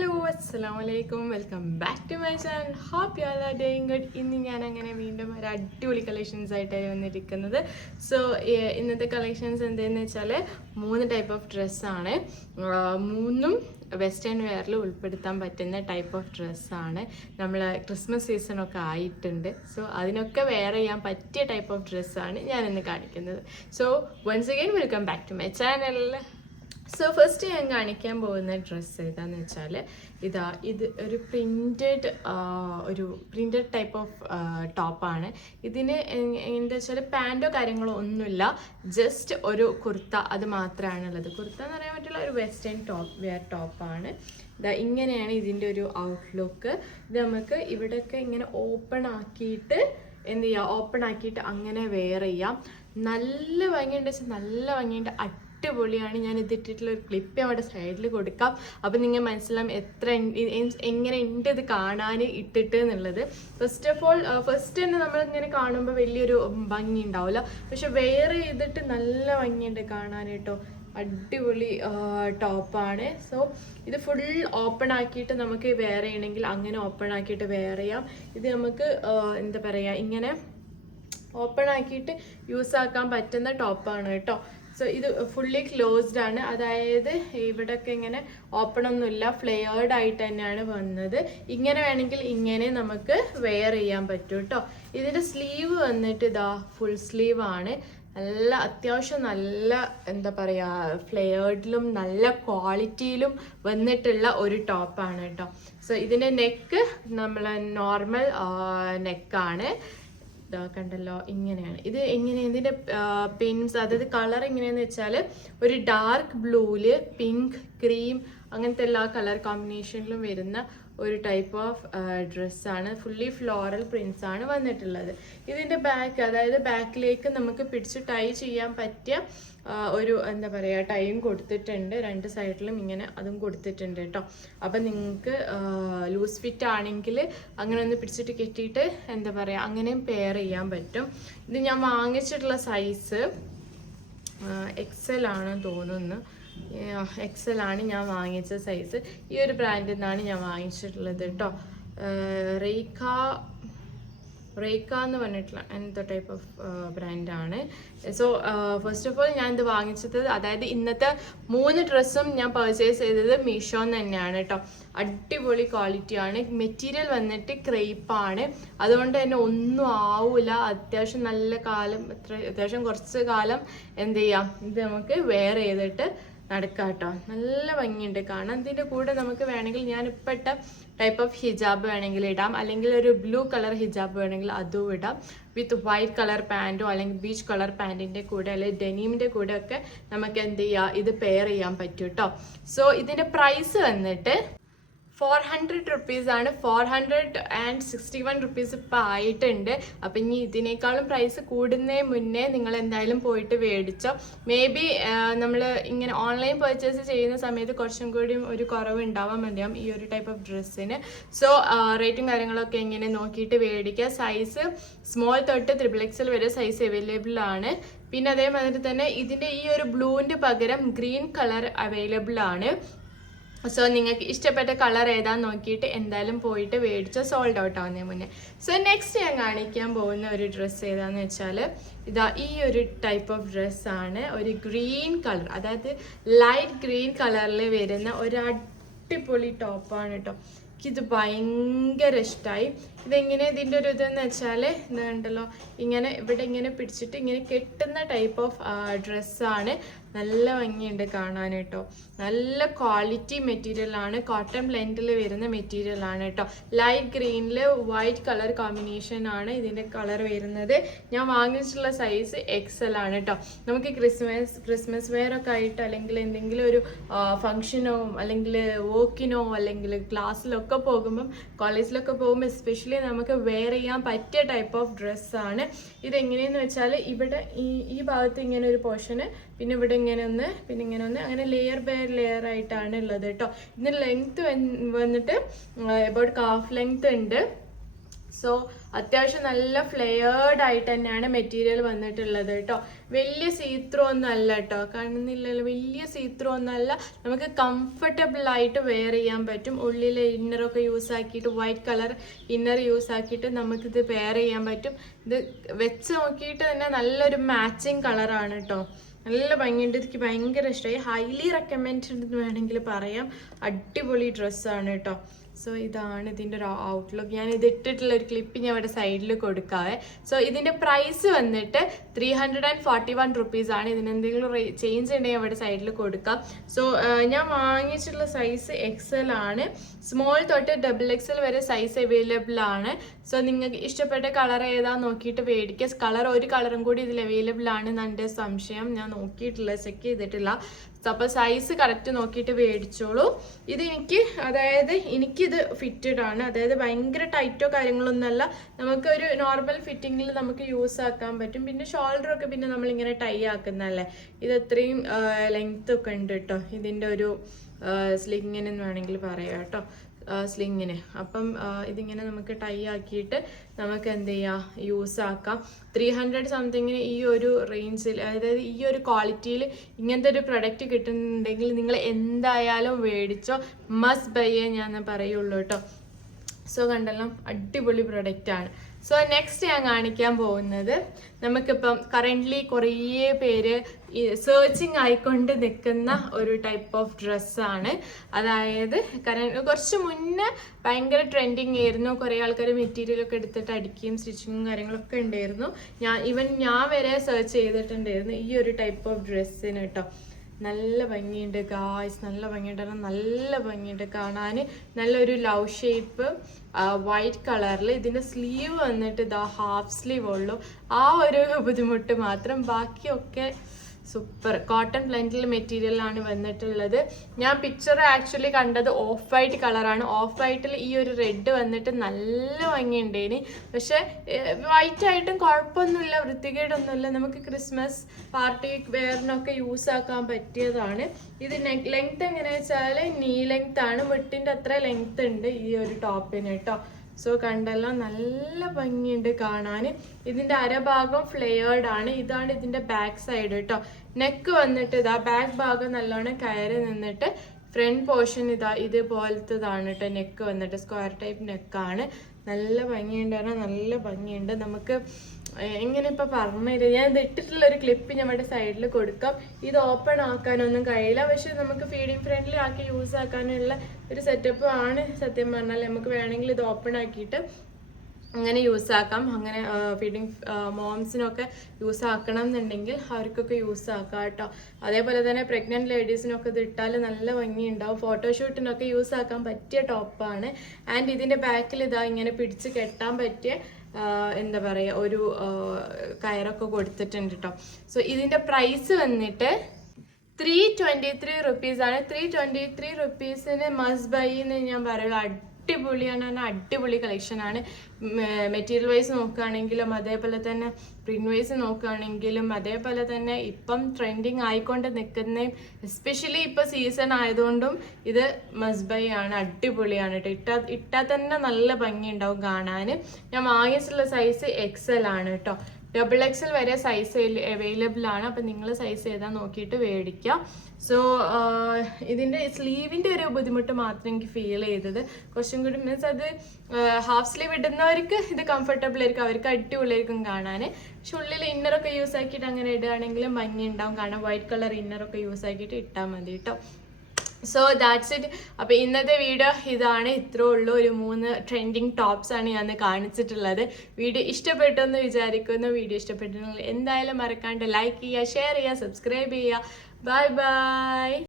Hello അസ്സലാമലൈക്കും, welcome back to my channel. Hope you are doing good. ഇന്ന് ഞാൻ അങ്ങനെ വീണ്ടും ഒരു അടിപൊളി കളക്ഷൻസ് ആയിട്ടാണ് വന്നിരിക്കുന്നത്. സോ ഇന്നത്തെ കളക്ഷൻസ് എന്താണെന്ന് വെച്ചാൽ 3 ടൈപ്പ് ഓഫ് ഡ്രസ്സാണ്. 3ഉം വെസ്റ്റേൺ വെയറിൽ ഉൾപ്പെടുത്താൻ പറ്റുന്ന ടൈപ്പ് ഓഫ് ഡ്രസ്സാണ്. നമ്മൾ ക്രിസ്മസ് സീസണൊക്കെ ആയിട്ടുണ്ട്. സോ അതിനൊക്കെ വെയർ ചെയ്യാൻ പറ്റിയ ടൈപ്പ് ഓഫ് ഡ്രസ്സാണ് ഞാനിന്ന് കാണിക്കുന്നത്. So once again welcome back to my channel. So first ഞാൻ കാണിക്കാൻ പോകുന്ന ഡ്രസ്സ് ഏതാന്ന് വെച്ചാൽ ഇത് ഒരു പ്രിൻറ്റഡ് ടൈപ്പ് ഓഫ് ടോപ്പാണ്. ഇതിന് എന്താ വെച്ചാൽ പാൻറ്റോ കാര്യങ്ങളോ ഒന്നുമില്ല, ജസ്റ്റ് ഒരു കുർത്ത അത് മാത്രമാണുള്ളത്. കുർത്ത എന്ന് പറയാൻ പറ്റുള്ള ഒരു വെസ്റ്റേൺ വെയർ ടോപ്പാണ്. ഇങ്ങനെയാണ് ഇതിൻ്റെ ഒരു ഔട്ട്ലുക്ക്. ഇത് നമുക്ക് ഇവിടെയൊക്കെ ഇങ്ങനെ ഓപ്പൺ ആക്കിയിട്ട് ഓപ്പൺ ആക്കിയിട്ട് അങ്ങനെ വെയർ ചെയ്യാം. നല്ല ഭംഗിയുണ്ട് വെച്ചാൽ നല്ല ഭംഗിയുണ്ട്, അടിപൊളിയാണ്. ഞാൻ ഇതിട്ടിട്ടുള്ള ഒരു ക്ലിപ്പ് അവിടെ സൈഡിൽ കൊടുക്കാം. അപ്പം നിങ്ങൾ മനസ്സിലാവും എങ്ങനെ ഉണ്ട് ഇത് കാണാൻ ഇട്ടിട്ട് എന്നുള്ളത്. ഫസ്റ്റ് ഓഫ് ഓൾ തന്നെ നമ്മളിങ്ങനെ കാണുമ്പോൾ വലിയൊരു ഭംഗി ഉണ്ടാവില്ല, പക്ഷെ വെയർ ചെയ്തിട്ട് നല്ല ഭംഗിയുണ്ട് കാണാൻ കേട്ടോ. അടിപൊളി ടോപ്പാണ്. സോ ഇത് ഫുൾ ഓപ്പൺ ആക്കിയിട്ട് നമുക്ക് വെയർ ചെയ്യണമെങ്കിൽ അങ്ങനെ ഓപ്പൺ ആക്കിയിട്ട് വെയർ ചെയ്യാം. ഇത് നമുക്ക് എന്താ പറയുക, ഇങ്ങനെ ഓപ്പൺ ആക്കിയിട്ട് യൂസ് ആക്കാൻ പറ്റുന്ന ടോപ്പാണ് കേട്ടോ. സോ ഇത് ഫുള്ളി ക്ലോസ്ഡ് ആണ്, അതായത് ഇവിടെയൊക്കെ ഇങ്ങനെ ഓപ്പൺ ഒന്നുമില്ല, ഫ്ലെയർഡ് ആയിട്ട് തന്നെയാണ് വന്നത്. ഇങ്ങനെ വേണമെങ്കിൽ ഇങ്ങനെ നമുക്ക് വെയർ ചെയ്യാൻ പറ്റും കേട്ടോ. ഇതിൻ്റെ സ്ലീവ് വന്നിട്ട് ഫുൾ സ്ലീവ് ആണ്. നല്ല അത്യാവശ്യം നല്ല എന്താ പറയുക, ഫ്ലെയർഡിലും നല്ല ക്വാളിറ്റിയിലും വന്നിട്ടുള്ള ഒരു ടോപ്പാണ് കേട്ടോ. സോ ഇതിൻ്റെ നെക്ക് നമ്മൾ നോർമൽ നെക്കാണ്. കണ്ടല്ലോ, ഇങ്ങനെയാണ് ഇത്. ഇതിൻ്റെ പിൻസ്, അതായത് കളർ എങ്ങനെയാന്ന് വെച്ചാൽ ഒരു ഡാർക്ക് ബ്ലൂവില് പിങ്ക്, ക്രീം അങ്ങനത്തെ എല്ലാ കളർ കോമ്പിനേഷനിലും വരുന്ന ഒരു ടൈപ്പ് ഓഫ് ഡ്രസ്സാണ്. ഫുള്ളി ഫ്ലോറൽ പ്രിൻസ് ആണ് വന്നിട്ടുള്ളത്. ഇതിൻ്റെ ബാക്ക്, അതായത് ബാക്കിലേക്ക് നമുക്ക് പിടിച്ച് ടൈ ചെയ്യാൻ പറ്റിയ ഒരു എന്താ പറയുക ടൈം കൊടുത്തിട്ടുണ്ട്. 2 സൈഡിലും ഇങ്ങനെ അതും കൊടുത്തിട്ടുണ്ട് കേട്ടോ. അപ്പം നിങ്ങൾക്ക് ലൂസ് ഫിറ്റ് ആണെങ്കിൽ അങ്ങനെ ഒന്ന് പിടിച്ചിട്ട് കെട്ടിയിട്ട് എന്താ പറയുക അങ്ങനെയും പെയർ ചെയ്യാൻ പറ്റും. ഇത് ഞാൻ വാങ്ങിച്ചിട്ടുള്ള സൈസ് XL ആണെന്ന് തോന്നുന്നു. XL ആണ് ഞാൻ വാങ്ങിച്ച സൈസ്. ഈ ഒരു ബ്രാൻഡിൽ നിന്നാണ് ഞാൻ വാങ്ങിച്ചിട്ടുള്ളത് കേട്ടോ. റേക്ക എന്ന് പറഞ്ഞിട്ടുള്ള അങ്ങനത്തെ ടൈപ്പ് ഓഫ് ബ്രാൻഡാണ്. സോ ഫസ്റ്റ് ഓഫ് ഓൾ ഞാൻ ഇത് വാങ്ങിച്ചത്, അതായത് ഇന്നത്തെ 3 ഡ്രസ്സും ഞാൻ പർച്ചേസ് ചെയ്തത് മീഷോന്ന് തന്നെയാണ് കേട്ടോ. അടിപൊളി ക്വാളിറ്റിയാണ്. മെറ്റീരിയൽ വന്നിട്ട് ക്രേപ്പാണ്, അതുകൊണ്ട് തന്നെ ഒന്നും ആവില്ല. അത്യാവശ്യം നല്ല കാലം, അത്യാവശ്യം കുറച്ച് കാലം എന്ത് ചെയ്യാം, ഇത് നമുക്ക് വെയർ ചെയ്തിട്ട് നടക്കാം കേട്ടോ. നല്ല ഭംഗിയുണ്ട് കാണാൻ. ഇതിൻ്റെ കൂടെ നമുക്ക് വേണമെങ്കിൽ ഞാൻ ഇപ്പോൾ ഇട്ട ടൈപ്പ് ഓഫ് ഹിജാബ് വേണമെങ്കിൽ ഇടാം, അല്ലെങ്കിൽ ഒരു ബ്ലൂ കളർ ഹിജാബ് വേണമെങ്കിൽ അതും ഇടാം. വിത്ത് വൈറ്റ് കളർ പാൻറ്റോ അല്ലെങ്കിൽ ബീച്ച് കളർ പാൻറ്റിൻ്റെ കൂടെ അല്ലെങ്കിൽ ഡെനീമിൻ്റെ കൂടെ ഒക്കെ നമുക്ക് എന്ത് ചെയ്യാം, ഇത് പെയർ ചെയ്യാൻ പറ്റും കേട്ടോ. സോ ഇതിൻ്റെ പ്രൈസ് വന്നിട്ട് 400 റുപ്പീസാണ്. 461 റുപ്പീസ് ഇപ്പം ആയിട്ടുണ്ട്. അപ്പം ഇനി ഇതിനേക്കാളും പ്രൈസ് കൂടുന്നതിന് മുന്നേ നിങ്ങൾ എന്തായാലും പോയിട്ട് മേടിച്ചോ. മേ ബി നമ്മൾ ഇങ്ങനെ ഓൺലൈൻ പർച്ചേസ് ചെയ്യുന്ന സമയത്ത് കുറച്ചും കൂടിയും ഒരു കുറവ് ഉണ്ടാവാൻ മതിയാവും ഈ ഒരു ടൈപ്പ് ഓഫ് ഡ്രസ്സിന്. സോ റേറ്റും കാര്യങ്ങളൊക്കെ ഇങ്ങനെ നോക്കിയിട്ട് മേടിക്കുക. സൈസ് സ്മോൾ തൊട്ട് XXL വരെ സൈസ് അവൈലബിൾ ആണ്. പിന്നെ അതേമാതിരി തന്നെ ഇതിൻ്റെ ഈ ഒരു ബ്ലൂവിൻ്റെ പകരം ഗ്രീൻ കളർ അവൈലബിൾ ആണ്. സോ നിങ്ങൾക്ക് ഇഷ്ടപ്പെട്ട കളർ ഏതാന്ന് നോക്കിയിട്ട് എന്തായാലും പോയിട്ട് മേടിച്ചോ, സോൾഡ് ഔട്ട് ആവുന്നതിന് മുന്നേ. സോ നെക്സ്റ്റ് ഞാൻ കാണിക്കാൻ പോകുന്ന ഒരു ഡ്രസ്സ് ഏതാന്ന് വെച്ചാൽ ഈ ഒരു ടൈപ്പ് ഓഫ് ഡ്രസ്സാണ്. ഒരു ഗ്രീൻ കളർ, അതായത് ലൈറ്റ് ഗ്രീൻ കളറിൽ വരുന്ന ഒരു അടിപൊളി ടോപ്പാണ് കേട്ടോ. എനിക്കിത് ഭയങ്കര ഇഷ്ടമായി. ഇതെങ്ങനെ ഇതിൻ്റെ ഒരു ഇതെന്ന് വെച്ചാൽ ഇതുണ്ടല്ലോ, ഇങ്ങനെ ഇവിടെ ഇങ്ങനെ പിടിച്ചിട്ട് ഇങ്ങനെ കെട്ടുന്ന ടൈപ്പ് ഓഫ് ഡ്രസ്സാണ്. നല്ല ഭംഗിയുണ്ട് കാണാൻ കേട്ടോ. നല്ല ക്വാളിറ്റി മെറ്റീരിയലാണ്, കോട്ടൺ ബ്ലെൻഡിൽ വരുന്ന മെറ്റീരിയലാണ് കേട്ടോ. ലൈറ്റ് ഗ്രീനിൽ വൈറ്റ് കളർ കോമ്പിനേഷൻ ആണ് ഇതിൻ്റെ കളർ വരുന്നത്. ഞാൻ വാങ്ങിച്ചിട്ടുള്ള സൈസ് XL ആണ് കേട്ടോ. നമുക്ക് ക്രിസ്മസ് വെയർ ഒക്കെ ആയിട്ട് അല്ലെങ്കിൽ എന്തെങ്കിലും ഒരു ഫംഗ്ഷനോ അല്ലെങ്കിൽ വർക്കിനോ അല്ലെങ്കിൽ ക്ലാസ്സിലൊക്കെ പോകുമ്പം കോളേജിലൊക്കെ പോകുമ്പോൾ എസ്പെഷ്യലി നമുക്ക് വെയർ ചെയ്യാൻ പറ്റിയ ടൈപ്പ് ഓഫ് ഡ്രസ്സാണ്. ഇതെങ്ങനെയെന്ന് വെച്ചാൽ ഇവിടെ ഈ ഭാഗത്ത് ഇങ്ങനെ ഒരു പോർഷന്, പിന്നെ ഇവിടെ ഇങ്ങനെ ഒന്ന്, പിന്നെ ഇങ്ങനെ ഒന്ന്, അങ്ങനെ ലെയർ ആയിട്ടാണ് ഉള്ളത് കേട്ടോ. ഇതിന് ലെങ്ത് വന്നിട്ട് അബൌട്ട് കാഫ് ലെങ്ത് ഉണ്ട്. സോ അത്യാവശ്യം നല്ല ഫ്ലെയേർഡ് ആയിട്ട് തന്നെയാണ് മെറ്റീരിയൽ വന്നിട്ടുള്ളത് കേട്ടോ. വലിയ സീത്രോ ഒന്നും അല്ല കേട്ടോ, കാണുന്നില്ലല്ലോ, വലിയ സീത്രോ ഒന്നും അല്ല. നമുക്ക് കംഫർട്ടബിൾ ആയിട്ട് വെയർ ചെയ്യാൻ പറ്റും. ഉള്ളിലെ ഇന്നറൊക്കെ യൂസ് ആക്കിയിട്ട് വൈറ്റ് കളർ ഇന്നർ യൂസ് ആക്കിയിട്ട് നമുക്കിത് വെയർ ചെയ്യാൻ പറ്റും. ഇത് വെച്ച് നോക്കിയിട്ട് തന്നെ നല്ലൊരു മാച്ചിങ് കളറാണ് കേട്ടോ. നല്ല ഭംഗിയുണ്ട്, എനിക്ക് ഭയങ്കര ഇഷ്ടമായി. ഹൈലി റെക്കമെൻഡ് എന്ന് വേണമെങ്കിൽ പറയാം. അടിപൊളി ഡ്രസ്സാണ് കേട്ടോ. സോ ഇതാണ് ഇതിൻ്റെ ഒരു ഔട്ട്ലുക്ക്. ഞാൻ ഇത് ഇട്ടിട്ടുള്ള ഒരു ക്ലിപ്പ് ഞാൻ ഇവിടെ സൈഡിൽ കൊടുക്കാവേ. സോ ഇതിൻ്റെ പ്രൈസ് വന്നിട്ട് 341 റുപ്പീസ് ആണ്. ഇതിന് എന്തെങ്കിലും ചേഞ്ച് ഉണ്ടെങ്കിൽ അവിടെ സൈഡിൽ കൊടുക്കാം. സോ ഞാൻ വാങ്ങിച്ചിട്ടുള്ള സൈസ് XL ആണ്. സ്മോൾ തൊട്ട് XXL വരെ സൈസ് അവൈലബിൾ ആണ്. സോ നിങ്ങൾക്ക് ഇഷ്ടപ്പെട്ട കളർ ഏതാ നോക്കിയിട്ട് മേടിക്കുക. കളർ ഒരു കളറും കൂടി ഇതിൽ അവൈലബിൾ ആണെന്ന് എൻ്റെ സംശയം. ഞാൻ നോക്കിയിട്ടില്ല, ചെക്ക് ചെയ്തിട്ടില്ല. അപ്പോൾ സൈസ് കറക്റ്റ് നോക്കിയിട്ട് മേടിച്ചോളൂ. ഇത് എനിക്കിത് ഫിറ്റഡ് ആണ്. അതായത് ഭയങ്കര ടൈറ്റോ കാര്യങ്ങളൊന്നുമല്ല, നമുക്കൊരു നോർമൽ ഫിറ്റിങ്ങിൽ നമുക്ക് യൂസ് ആക്കാൻ പറ്റും. പിന്നെ ഷോൾഡറൊക്കെ പിന്നെ നമ്മളിങ്ങനെ ടൈ ആക്കുന്നതല്ലേ, ഇത് അത്രയും ലെങ്ത് ഒക്കെ ഉണ്ട് കേട്ടോ. ഇതിൻ്റെ ഒരു സ്ലിങ്ങിനെന്ന് വേണമെങ്കിൽ പറയാം കേട്ടോ, സ്ലിങ്ങിന്. അപ്പം ഇതിങ്ങനെ നമുക്ക് ടൈ ആക്കിയിട്ട് നമുക്ക് എന്ത് ചെയ്യാം, യൂസ് ആക്കാം. 300 സംതിങ്ങിന് ഈ ഒരു റേഞ്ചിൽ, അതായത് ഈ ഒരു ക്വാളിറ്റിയിൽ ഇങ്ങനത്തെ ഒരു പ്രൊഡക്റ്റ് കിട്ടുന്നുണ്ടെങ്കിൽ നിങ്ങൾ എന്തായാലും മേടിച്ചോ, മസ്റ്റ് ബൈ ഞാൻ പറയുള്ളൂ കേട്ടോ. സോ കണ്ടല്ലോ, അടിപൊളി പ്രൊഡക്റ്റാണ്. സോ നെക്സ്റ്റ് ഞാൻ കാണിക്കാൻ പോകുന്നത്, നമുക്കിപ്പം കറൻ്റ്ലി കുറേ പേര് സെർച്ചിങ് ആയിക്കൊണ്ട് നിൽക്കുന്ന ഒരു ടൈപ്പ് ഓഫ് ഡ്രസ്സാണ്. അതായത് കുറച്ച് മുന്നേ ഭയങ്കര ട്രെൻഡിങ് ആയിരുന്നു. കുറേ ആൾക്കാർ മെറ്റീരിയലൊക്കെ എടുത്തിട്ട് അടിക്കുകയും സ്റ്റിച്ചിങ്ങും കാര്യങ്ങളൊക്കെ ഉണ്ടായിരുന്നു. ഞാൻ വരെ സെർച്ച് ചെയ്തിട്ടുണ്ടായിരുന്നു ഈ ഒരു ടൈപ്പ് ഓഫ് ഡ്രസ്സിന് കേട്ടോ. നല്ല ഭംഗിയുണ്ട് ഗായ്സ്, നല്ല ഭംഗിയുണ്ട്, നല്ല ഭംഗിയുണ്ട് കാണാൻ. നല്ലൊരു ലവ് ഷേപ്പ് വൈറ്റ് കളറിൽ. ഇതിൻ്റെ സ്ലീവ് വന്നിട്ട് ഇതാ ഹാഫ് സ്ലീവ് ഉള്ളൂ. ആ ഒരു ബുദ്ധിമുട്ട് മാത്രം, ബാക്കിയൊക്കെ സൂപ്പർ. കോട്ടൺ പ്ലെൻറ്റിൽ മെറ്റീരിയലാണ് വന്നിട്ടുള്ളത്. ഞാൻ പിക്ചർ ആക്ച്വലി കണ്ടത് ഓഫ് വൈറ്റ് കളറാണ്. ഓഫ് വൈറ്റിൽ ഈ ഒരു റെഡ് വന്നിട്ട് നല്ല ഭംഗിയുണ്ടേന്. പക്ഷെ വൈറ്റ് ആയിട്ടും കുഴപ്പമൊന്നുമില്ല, വൃത്തികേടൊന്നുമില്ല. നമുക്ക് ക്രിസ്മസ് പാർട്ടി വെയറിനൊക്കെ യൂസ് ആക്കാൻ പറ്റിയതാണ്. ഇത് ലെങ്ത് എങ്ങനെയാ വെച്ചാൽ നീ ലെങ്ത് ആണ്, മുട്ടിൻ്റെ അത്ര ലെങ്ത് ഉണ്ട് ഈ ഒരു ടോപ്പിന് കേട്ടോ. സോ കണ്ടല്ലോ, നല്ല ഭംഗിയുണ്ട് കാണാൻ. ഇതിൻ്റെ അരഭാഗം ഫ്ലെയേർഡ് ആണ്. ഇതാണ് ഇതിൻ്റെ ബാക്ക് സൈഡ് കേട്ടോ. നെക്ക് വന്നിട്ട് ഇതാ ബാക്ക് ഭാഗം നല്ലോണം കയറി നിന്നിട്ട് ഫ്രണ്ട് പോർഷൻ ഇതാ ഇതുപോലത്തതാണ് കേട്ടോ. നെക്ക് വന്നിട്ട് സ്ക്വയർ ടൈപ്പ് നെക്കാണ്. നല്ല ഭംഗിയുണ്ട്, നല്ല ഭംഗിയുണ്ട്. നമുക്ക് എങ്ങനെ ഇപ്പം പറഞ്ഞില്ല, ഞാൻ ഇത് ഇട്ടിട്ടുള്ള ഒരു ക്ലിപ്പ് ഞാൻ ഇവിടെ സൈഡിൽ കൊടുക്കാം. ഇത് ഓപ്പൺ ആക്കാനൊന്നും കഴിയില്ല, പക്ഷെ നമുക്ക് ഫീഡിങ് ഫ്രണ്ട്ലി ആക്കി യൂസ് ആക്കാനുള്ള ഒരു സെറ്റപ്പ് ആണ്. സത്യം പറഞ്ഞാൽ നമുക്ക് വേണമെങ്കിൽ ഇത് ഓപ്പൺ ആക്കിയിട്ട് അങ്ങനെ യൂസ് ആക്കാം. അങ്ങനെ ഫീഡിങ് മോംസിനൊക്കെ യൂസ് ആക്കണം എന്നുണ്ടെങ്കിൽ അവർക്കൊക്കെ യൂസ് ആക്കാം കേട്ടോ. അതേപോലെ തന്നെ പ്രഗ്നൻറ്റ് ലേഡീസിനൊക്കെ ഇത് ഇട്ടാൽ നല്ല ഭംഗിയുണ്ടാവും. ഫോട്ടോഷൂട്ടിനൊക്കെ യൂസ് ആക്കാൻ പറ്റിയ ടോപ്പാണ്. ആൻഡ് ഇതിൻ്റെ ബാക്കിൽ ഇതാ ഇങ്ങനെ പിടിച്ച് കെട്ടാൻ പറ്റിയ എന്താ പറയുക ഒരു കയറൊക്കെ കൊടുത്തിട്ടുണ്ട് കേട്ടോ. സോ ഇതിൻ്റെ പ്രൈസ് വന്നിട്ട് 323 റുപ്പീസാണ്. 323 റുപ്പീസിന് മസ്റ്റ് ബൈ എന്ന് ഞാൻ പറയുള്ളൂ. അടിപൊളിയാണ്, അടിപൊളി കളക്ഷനാണ്. മെറ്റീരിയൽ വൈസ് നോക്കുകയാണെങ്കിലും അതേപോലെ തന്നെ പ്രിന്റ് വൈസ് നോക്കുകയാണെങ്കിലും അതേപോലെ തന്നെ ഇപ്പം ട്രെൻഡിങ് ആയിക്കൊണ്ട് നിൽക്കുന്ന, എസ്പെഷ്യലി ഇപ്പോൾ സീസൺ ആയതുകൊണ്ടും ഇത് മസ്റ്റ് ബൈ ആണ്. അടിപൊളിയാണ് കേട്ടോ. ഇട്ടാൽ തന്നെ നല്ല ഭംഗി ഉണ്ടാവും കാണാൻ. ഞാൻ വാങ്ങിച്ചിട്ടുള്ള സൈസ് XL ആണ് കേട്ടോ. XXL വരെ സൈസ് അവൈലബിൾ ആണ്. അപ്പം നിങ്ങൾ സൈസ് ഏതാ നോക്കിയിട്ട് മേടിക്കാം. സോ ഇതിൻ്റെ സ്ലീവിൻ്റെ ഒരു ബുദ്ധിമുട്ട് മാത്രം എനിക്ക് ഫീൽ ചെയ്തത്. കുറച്ചും കൂടി മീൻസ് അത് ഹാഫ് സ്ലീവ് ഇടുന്നവർക്ക് ഇത് കംഫർട്ടബിൾ ആയിരിക്കും, അവർക്ക് അടിപൊളിയായിരിക്കും കാണാൻ. പക്ഷെ ഉള്ളിൽ ഇന്നറൊക്കെ യൂസ് ആക്കിയിട്ട് അങ്ങനെ ഇടുകയാണെങ്കിലും ഭംഗി ഉണ്ടാവും കാണാൻ. വൈറ്റ് കളർ ഇന്നറൊക്കെ യൂസ് ആക്കിയിട്ട് ഇട്ടാൽ മതി കേട്ടോ. So that's it. അപ്പോൾ ഇന്നത്തെ വീഡിയോ ഇതാണ്, ഇത്രേ ഉള്ളൂ. ഒരു 3 ട്രെൻഡിങ് ടോപ്സ് ആണ് ഞാൻ കാണിച്ചിട്ടുള്ളത്. വീഡിയോ ഇഷ്ടപ്പെട്ടെന്ന് വിചാരിക്കുന്നു. വീഡിയോ ഇഷ്ടപ്പെട്ടെങ്കിൽ എന്തായാലും മറക്കാണ്ട് ലൈക്ക് ചെയ്യുക, ഷെയർ ചെയ്യുക, സബ്സ്ക്രൈബ് ചെയ്യുക. Bye bye.